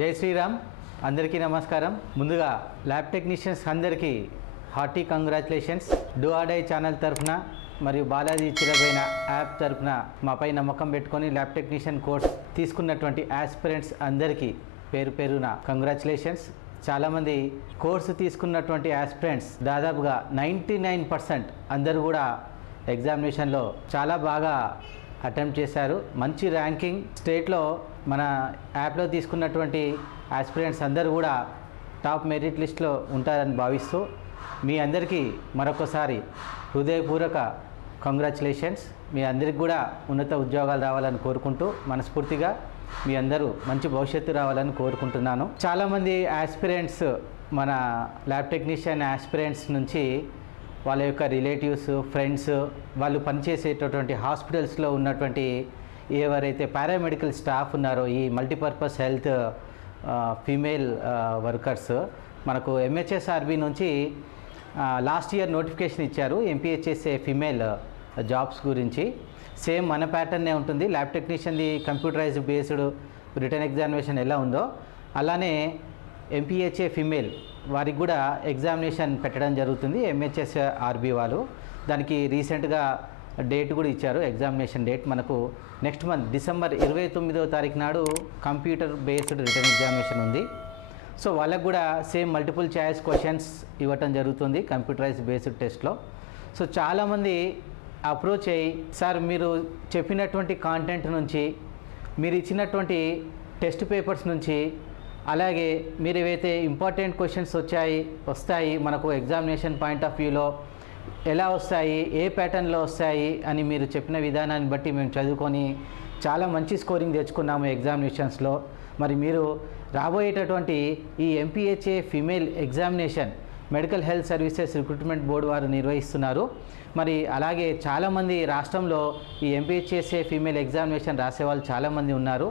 జై శ్రీరామ్ అందరికీ నమస్కారం. ముందుగా ల్యాబ్ టెక్నీషియన్స్ అందరికీ hearty congratulations. Do or die channel తరఫున మరియు బాలాజీ చిరబోయిన యాప్ తరఫున మాపై నమ్మకం పెట్టుకొని ల్యాబ్ టెక్నీషియన్ కోర్స్ తీసుకున్నటువంటి ఆస్పిరెంట్స్ అందరికీ పేరు పేరున కంగ్రాచులేషన్స్. చాలామంది కోర్సు తీసుకున్నటువంటి ఆస్పిరెంట్స్ దాదాపుగా 99% అందరూ కూడా ఎగ్జామినేషన్లో చాలా బాగా అటెంప్ట్ చేశారు. మంచి ర్యాంకింగ్ స్టేట్లో మన యాప్లో తీసుకున్నటువంటి ఆస్పిరెంట్స్ అందరూ కూడా టాప్ మెరిట్ లిస్ట్లో ఉంటారని భావిస్తూ మీ అందరికీ మరొకసారి హృదయపూర్వక కంగ్రాచులేషన్స్. మీ అందరికి కూడా ఉన్నత ఉద్యోగాలు రావాలని కోరుకుంటూ మనస్ఫూర్తిగా మీ అందరూ మంచి భవిష్యత్తు రావాలని కోరుకుంటున్నాను. చాలామంది ఆస్పిరెంట్స్ మన ల్యాబ్ టెక్నీషియన్ ఆస్పిరెంట్స్ నుంచి వాళ్ళ యొక్క రిలేటివ్స్, ఫ్రెండ్స్, వాళ్ళు పనిచేసేటటువంటి హాస్పిటల్స్లో ఉన్నటువంటి ఎవరైతే పారామెడికల్ స్టాఫ్ ఉన్నారో ఈ మల్టీపర్పస్ హెల్త్ ఫీమేల్ వర్కర్స్ మనకు ఎంహెచ్ఎస్ఆర్బి నుంచి లాస్ట్ ఇయర్ నోటిఫికేషన్ ఇచ్చారు ఎంపీహెచ్ఎస్ఏ ఫీమేల్ జాబ్స్ గురించి. సేమ్ మన ప్యాటర్నే ఉంటుంది. ల్యాబ్ టెక్నీషియన్ది కంప్యూటరైజ్డ్ బేస్డ్ రిటర్న్ ఎగ్జామినేషన్ ఎలా ఉందో అలానే ఎంపీహెచ్ఏ ఫీమేల్ వారికి కూడా ఎగ్జామినేషన్ పెట్టడం జరుగుతుంది ఎంహెచ్ఎస్ఆర్బి వాళ్ళు. దానికి రీసెంట్గా డేట్ కూడా ఇచ్చారు. ఎగ్జామినేషన్ డేట్ మనకు నెక్స్ట్ మంత్ డిసెంబర్ 29వ తారీఖు నాడు కంప్యూటర్ బేస్డ్ రిటర్న్ ఎగ్జామినేషన్ ఉంది. సో వాళ్ళకు కూడా సేమ్ మల్టిపుల్ చాయిస్ క్వశ్చన్స్ ఇవ్వటం జరుగుతుంది కంప్యూటరైజ్డ్ బేస్డ్ టెస్ట్లో. సో చాలామంది అప్రోచ్ అయ్యి సార్ మీరు చెప్పినటువంటి కాంటెంట్ నుంచి, మీరు ఇచ్చినటువంటి టెస్ట్ పేపర్స్ నుంచి, అలాగే మీరు ఏవైతే ఇంపార్టెంట్ క్వశ్చన్స్ వస్తాయి మనకు ఎగ్జామినేషన్ పాయింట్ ఆఫ్ వ్యూలో ఎలా వస్తాయి, ఏ ప్యాటర్న్లో వస్తాయి అని మీరు చెప్పిన విధానాన్ని బట్టి మేము చదువుకొని చాలా మంచి స్కోరింగ్ తెచ్చుకున్నాము ఎగ్జామినేషన్స్లో. మరి మీరు రాబోయేటటువంటి ఈ MPHA female examination medical health services recruitment board వారు నిర్వహిస్తున్నారు. మరి అలాగే చాలామంది రాష్ట్రంలో ఈ ఎంపీహెచ్ఎస్ఏ ఫీమేల్ ఎగ్జామినేషన్ రాసే వాళ్ళు చాలామంది ఉన్నారు.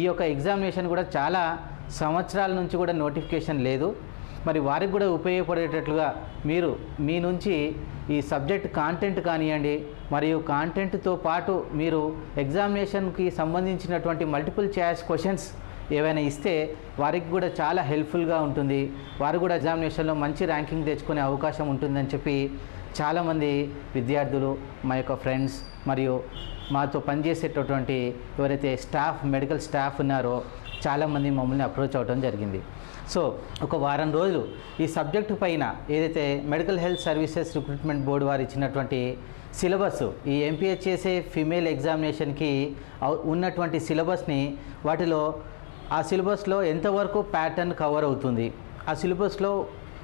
ఈ యొక్క ఎగ్జామినేషన్ కూడా చాలా సంవత్సరాల నుంచి కూడా నోటిఫికేషన్ లేదు. మరి వారికి కూడా ఉపయోగపడేటట్లుగా మీరు మీ నుంచి ఈ సబ్జెక్ట్ కాంటెంట్ కానివ్వండి, మరియు కాంటెంట్తో పాటు మీరు ఎగ్జామినేషన్కి సంబంధించినటువంటి మల్టిపుల్ చాయిస్ క్వశ్చన్స్ ఏవైనా ఇస్తే వారికి కూడా చాలా హెల్ప్ఫుల్గా ఉంటుంది. వారు కూడా ఎగ్జామినేషన్లో మంచి ర్యాంకింగ్ తెచ్చుకునే అవకాశం ఉంటుందని చెప్పి చాలామంది విద్యార్థులు, మా యొక్క ఫ్రెండ్స్ మరియు మాతో పనిచేసేటటువంటి ఎవరైతే మెడికల్ స్టాఫ్ ఉన్నారో చాలామంది మమ్మల్ని అప్రోచ్ అవ్వడం జరిగింది. సో ఒక వారం రోజులు ఈ సబ్జెక్టు పైన ఏదైతే medical health services recruitment board వారు ఇచ్చినటువంటి సిలబస్, ఈ ఎంపీహెచ్ఎస్ఏ ఫీమేల్ ఎగ్జామినేషన్కి ఉన్నటువంటి సిలబస్ని, వాటిలో ఆ సిలబస్లో ఎంతవరకు ప్యాటర్న్ కవర్ అవుతుంది, ఆ సిలబస్లో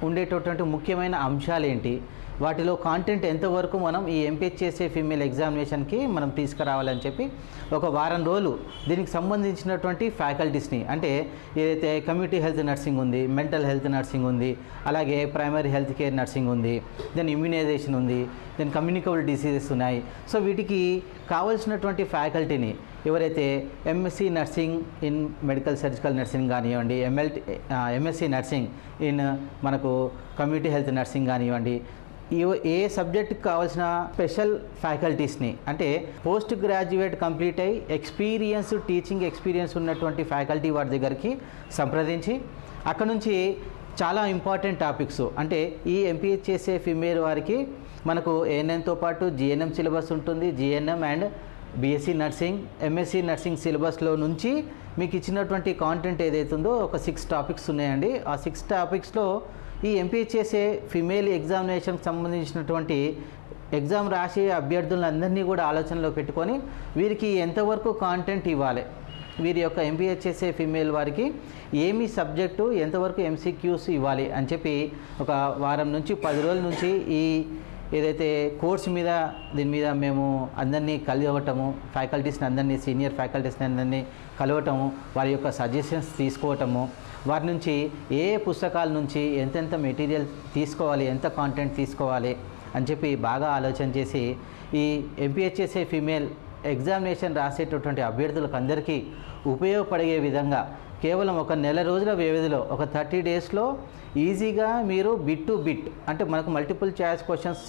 ఉండేటటువంటి ముఖ్యమైన అంశాలు ఏంటి, వాటిలో కాంటెంట్ ఎంతవరకు మనం ఈ ఎంపీహెచ్ఎస్ఏ ఫీమేల్ ఎగ్జామినేషన్కి మనం తీసుకురావాలని చెప్పి ఒక వారం రోజులు దీనికి సంబంధించినటువంటి ఫ్యాకల్టీస్ని, అంటే ఏదైతే కమ్యూనిటీ హెల్త్ నర్సింగ్ ఉంది, మెంటల్ హెల్త్ నర్సింగ్ ఉంది, అలాగే ప్రైమరీ హెల్త్ కేర్ నర్సింగ్ ఉంది, దెన్ ఇమ్యునైజేషన్ ఉంది, దెన్ కమ్యూనికబుల్ డిసీజెస్ ఉన్నాయి. సో వీటికి కావాల్సినటువంటి ఫ్యాకల్టీని ఎవరైతే MSc nursing in medical surgical nursing కానివ్వండి, ఎంఎస్సి నర్సింగ్ ఇన్ మనకు కమ్యూనిటీ హెల్త్ నర్సింగ్ కానివ్వండి, ఏ సబ్జెక్ట్కి కావాల్సిన స్పెషల్ ఫ్యాకల్టీస్ని, అంటే పోస్ట్ గ్రాడ్యుయేట్ కంప్లీట్ అయ్యి టీచింగ్ ఎక్స్పీరియన్స్ ఉన్నటువంటి ఫ్యాకల్టీ వారి దగ్గరికి సంప్రదించి అక్కడ నుంచి చాలా ఇంపార్టెంట్ టాపిక్స్, అంటే ఈ ఎంపీహెచ్ఎస్ఏ ఫీమేల్ వారికి మనకు ఏఎన్ఎంతో పాటు జిఎన్ఎం సిలబస్ ఉంటుంది. GNM and BSc nursing, MSc nursing సిలబస్లో నుంచి మీకు ఇచ్చినటువంటి కాంటెంట్ ఏదైతుందో ఒక 6 టాపిక్స్ ఉన్నాయండి. ఆ 6 టాపిక్స్లో ఈ ఎంపీహెచ్ఎస్ఏ ఫీమేల్ ఎగ్జామినేషన్కి సంబంధించినటువంటి ఎగ్జామ్ రాసే అభ్యర్థులందరినీ కూడా ఆలోచనలో పెట్టుకొని వీరికి ఎంతవరకు కాంటెంట్ ఇవ్వాలి, వీరి యొక్క ఎంపీహెచ్ఎస్ఏ ఫీమేల్ వారికి ఏమి సబ్జెక్టు ఎంతవరకు ఎంసీక్యూస్ ఇవ్వాలి అని చెప్పి ఒక వారం నుంచి 10 రోజుల నుంచి ఈ ఏదైతే కోర్సు మీద దీని మీద మేము అందరినీ కలవటము, ఫ్యాకల్టీస్ని అందరినీ, సీనియర్ ఫ్యాకల్టీస్ని అందరినీ కలవటము, వారి యొక్క సజెషన్స్ తీసుకోవటము, వారి నుంచి ఏ పుస్తకాల నుంచి ఎంతెంత మెటీరియల్ తీసుకోవాలి, ఎంత కాంటెంట్ తీసుకోవాలి అని చెప్పి బాగా ఆలోచన చేసి ఈ ఎంపీహెచ్ఎస్ఏ ఫీమేల్ ఎగ్జామినేషన్ రాసేటటువంటి అభ్యర్థులకు అందరికీ ఉపయోగపడే విధంగా కేవలం ఒక నెల రోజుల వ్యవధిలో ఒక 30 డేస్లో ఈజీగా మీరు బిట్ టు బిట్, అంటే మనకు మల్టిపుల్ చాయిస్ క్వశ్చన్స్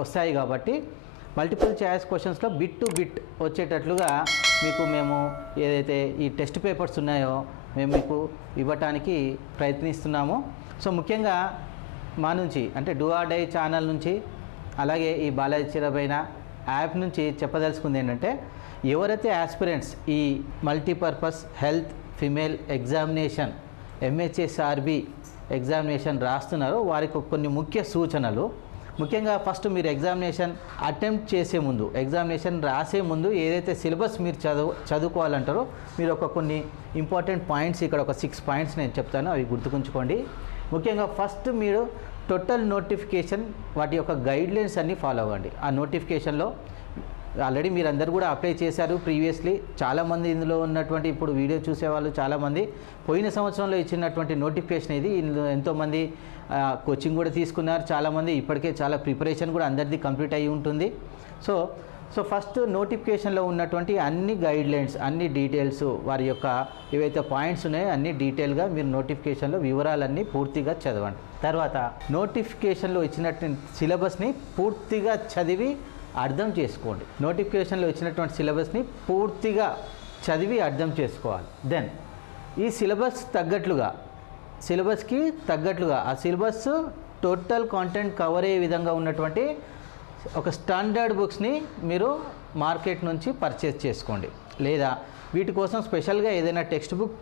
వస్తాయి కాబట్టి మల్టిపుల్ చాయిస్ క్వశ్చన్స్లో బిట్ టు బిట్ వచ్చేటట్లుగా మీకు మేము ఏదైతే ఈ టెస్ట్ పేపర్స్ ఉన్నాయో మేము మీకు ఇవ్వటానికి ప్రయత్నిస్తున్నాము. సో ముఖ్యంగా మా నుంచి అంటే డూ ఆర్ డై ఛానల్ నుంచి అలాగే ఈ బాలాజీ చిరబైన యాప్ నుంచి చెప్పదలుచుకుంది ఏంటంటే, ఎవరైతే ఆస్పిరెంట్స్ ఈ multipurpose health female examination MHSRB examination రాస్తున్నారో వారికి కొన్ని ముఖ్య సూచనలు. ముఖ్యంగా ఫస్ట్ మీరు ఎగ్జామినేషన్ అటెంప్ట్ చేసే ముందు, ఎగ్జామినేషన్ రాసే ముందు ఏదైతే సిలబస్ మీరు చదువుకోవాలంటారో మీరు కొన్ని ఇంపార్టెంట్ పాయింట్స్, ఇక్కడ ఒక 6 పాయింట్స్ నేను చెప్తాను, అవి గుర్తుకుంచుకోండి. ముఖ్యంగా ఫస్ట్ మీరు టోటల్ నోటిఫికేషన్ వాటి యొక్క గైడ్లైన్స్ అన్నీ ఫాలో అవ్వండి. ఆ నోటిఫికేషన్లో ఆల్రెడీ మీరు అందరు కూడా అప్లై చేశారు ప్రీవియస్లీ. చాలామంది ఇందులో ఉన్నటువంటి ఇప్పుడు వీడియో చూసేవాళ్ళు చాలామంది పోయిన సంవత్సరంలో ఇచ్చినటువంటి నోటిఫికేషన్ ఇది. ఇందులో ఎంతోమంది కోచింగ్ కూడా తీసుకున్నారు, చాలామంది ఇప్పటికే చాలా ప్రిపరేషన్ కూడా అందరిది కంప్లీట్ అయ్యి ఉంటుంది. సో ఫస్ట్ నోటిఫికేషన్లో ఉన్నటువంటి అన్ని గైడ్లైన్స్, అన్ని డీటెయిల్స్, వారి యొక్క ఏవైతే పాయింట్స్ ఉన్నాయో అన్ని డీటెయిల్గా మీరు నోటిఫికేషన్లో వివరాలన్నీ పూర్తిగా చదవండి. తర్వాత నోటిఫికేషన్లో ఇచ్చినటువంటి సిలబస్ని పూర్తిగా చదివి అర్థం చేసుకోండి. నోటిఫికేషన్లో ఇచ్చినటువంటి సిలబస్ని పూర్తిగా చదివి అర్థం చేసుకోవాలి. దెన్ ఈ సిలబస్కి తగ్గట్లుగా ఆ సిలబస్ టోటల్ కాంటెంట్ కవర్ అయ్యే విధంగా ఉన్నటువంటి ఒక స్టాండర్డ్ బుక్స్ని మీరు మార్కెట్ నుంచి పర్చేస్ చేసుకోండి. లేదా వీటి కోసం స్పెషల్గా ఏదైనా టెక్స్ట్ బుక్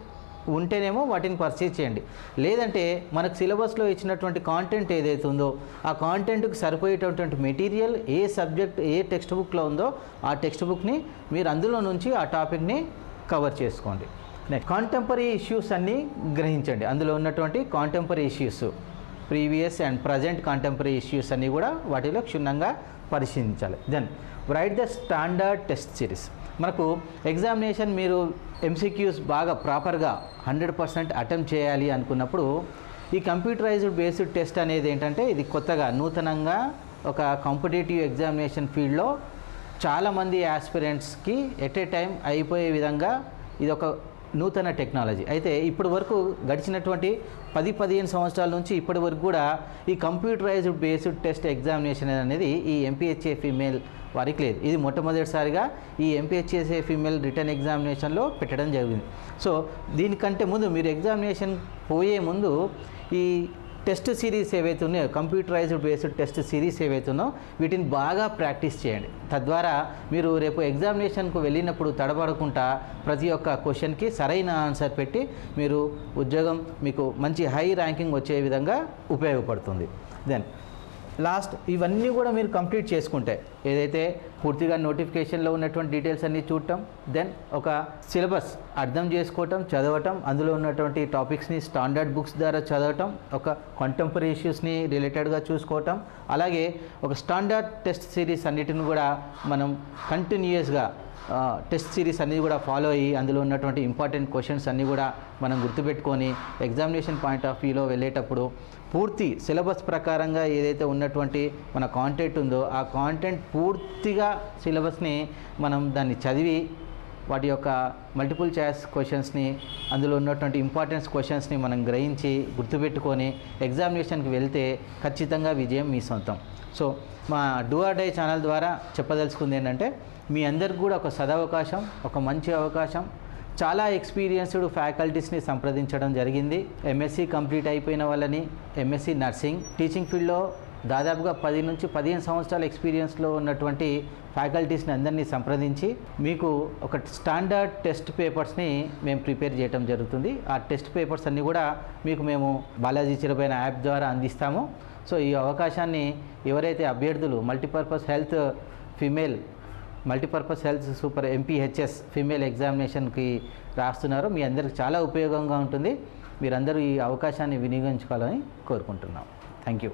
ఉంటేనేమో వాటిని పర్చేజ్ చేయండి. లేదంటే మనకు సిలబస్లో ఇచ్చినటువంటి కాంటెంట్ ఏదైతే ఉందో ఆ కాంటెంట్కి సరిపోయేటటువంటి మెటీరియల్ ఏ సబ్జెక్ట్ ఏ టెక్స్ట్ బుక్లో ఉందో ఆ టెక్స్ట్ బుక్ని మీరు అందులో నుంచి ఆ టాపిక్ని కవర్ చేసుకోండి. నెక్స్ట్ కాంటెంపరీ ఇష్యూస్ అన్నీ గ్రహించండి. అందులో ఉన్నటువంటి contemporary issues, previous and present contemporary issues అన్నీ కూడా వాటిలో క్షుణ్ణంగా పరిశీలించాలి. Then write the standard test series. మనకు ఎగ్జామినేషన్ మీరు MCQs బాగా ప్రాపర్గా 100% అటెంప్ట్ చేయాలి అనుకున్నప్పుడు ఈ కంప్యూటరైజ్డ్ బేస్డ్ టెస్ట్ అనేది ఏంటంటే ఇది కొత్తగా నూతనంగా ఒక కాంపిటేటివ్ ఎగ్జామినేషన్ ఫీల్డ్లో చాలామంది ఆస్పిరెంట్స్కి ఎట్ ఏ టైం అయిపోయే విధంగా ఇది ఒక నూతన టెక్నాలజీ. అయితే ఇప్పటి వరకు గడిచినటువంటి 10-15 సంవత్సరాల నుంచి ఇప్పటి వరకు కూడా ఈ కంప్యూటరైజ్డ్ బేస్డ్ టెస్ట్ ఎగ్జామినేషన్ అనేది ఈ MPHA ఫీమేల్ వారికి లేదు. ఇది మొట్టమొదటిసారిగా ఈ MPHA ఫీమేల్ రిటర్న్ ఎగ్జామినేషన్లో పెట్టడం జరిగింది. సో దీనికంటే ముందు మీరు ఎగ్జామినేషన్ పోయే ముందు ఈ టెస్ట్ సిరీస్ ఏవైతే ఉన్నాయో, కంప్యూటరైజ్డ్ బేస్డ్ టెస్ట్ సిరీస్ ఏవైతే ఉన్నాయో వీటిని బాగా ప్రాక్టీస్ చేయండి. తద్వారా మీరు రేపు ఎగ్జామినేషన్కు వెళ్ళినప్పుడు తడబడకుండా ప్రతి ఒక్క క్వశ్చన్కి సరైన ఆన్సర్ పెట్టి మీరు ఉద్యోగం మీకు మంచి హై ర్యాంకింగ్ వచ్చే విధంగా ఉపయోగపడుతుంది. దెన్ లాస్ట్ ఇవన్నీ కూడా మీరు కంప్లీట్ చేసుకుంటే ఏదైతే పూర్తిగా నోటిఫికేషన్లో ఉన్నటువంటి డీటెయిల్స్ అన్నీ చూడటం, దెన్ ఒక సిలబస్ అర్థం చేసుకోవటం, చదవటం, అందులో ఉన్నటువంటి టాపిక్స్ని స్టాండర్డ్ బుక్స్ ద్వారా చదవటం, ఒక కంటెంపరీ ఇష్యూస్ని రిలేటెడ్గా చూసుకోవటం, అలాగే ఒక స్టాండర్డ్ టెస్ట్ సిరీస్ అన్నిటిని కూడా మనం కంటిన్యూయస్గా టెస్ట్ సిరీస్ అన్నీ కూడా ఫాలో అయ్యి అందులో ఉన్నటువంటి ఇంపార్టెంట్ క్వశ్చన్స్ అన్నీ కూడా మనం గుర్తుపెట్టుకొని ఎగ్జామినేషన్ పాయింట్ ఆఫ్ వ్యూలో వెళ్ళేటప్పుడు పూర్తి సిలబస్ ప్రకారంగా ఏదైతే ఉన్నటువంటి మన కాంటెంట్ ఉందో ఆ కాంటెంట్ పూర్తిగా సిలబస్ని మనం దాన్ని చదివి వాటి యొక్క మల్టిపుల్ చాయిస్ క్వశ్చన్స్ని అందులో ఉన్నటువంటి ఇంపార్టెన్స్ క్వశ్చన్స్ని మనం గ్రహించి గుర్తుపెట్టుకొని ఎగ్జామినేషన్కి వెళ్తే ఖచ్చితంగా విజయం మీ సొంతం. సో మా డూ ఆర్ డై ఛానల్ ద్వారా చెప్పదలుచుకుంది ఏంటంటే మీ అందరికి కూడా ఒక సదవకాశం, ఒక మంచి అవకాశం. చాలా ఎక్స్పీరియన్స్డ్ ఫ్యాకల్టీస్ని సంప్రదించడం జరిగింది. MSc కంప్లీట్ అయిపోయిన వాళ్ళని, MSc నర్సింగ్ టీచింగ్ ఫీల్డ్లో దాదాపుగా 10 నుంచి 15 సంవత్సరాల ఎక్స్పీరియన్స్లో ఉన్నటువంటి ఫ్యాకల్టీస్ని అందరినీ సంప్రదించి మీకు ఒక స్టాండర్డ్ టెస్ట్ పేపర్స్ని మేము ప్రిపేర్ చేయడం జరుగుతుంది. ఆ టెస్ట్ పేపర్స్ అన్నీ కూడా మీకు మేము బాలాజీ చిరబైన యాప్ ద్వారా అందిస్తాము. సో ఈ అవకాశాన్ని ఎవరైతే అభ్యర్థులు multipurpose health super MPHS female ఎగ్జామినేషన్కి రాస్తున్నారో మీ అందరికి చాలా ఉపయోగంగా ఉంటుంది. మీరందరూ ఈ అవకాశాన్ని వినియోగించుకోవాలని కోరుకుంటున్నాం. Thank you.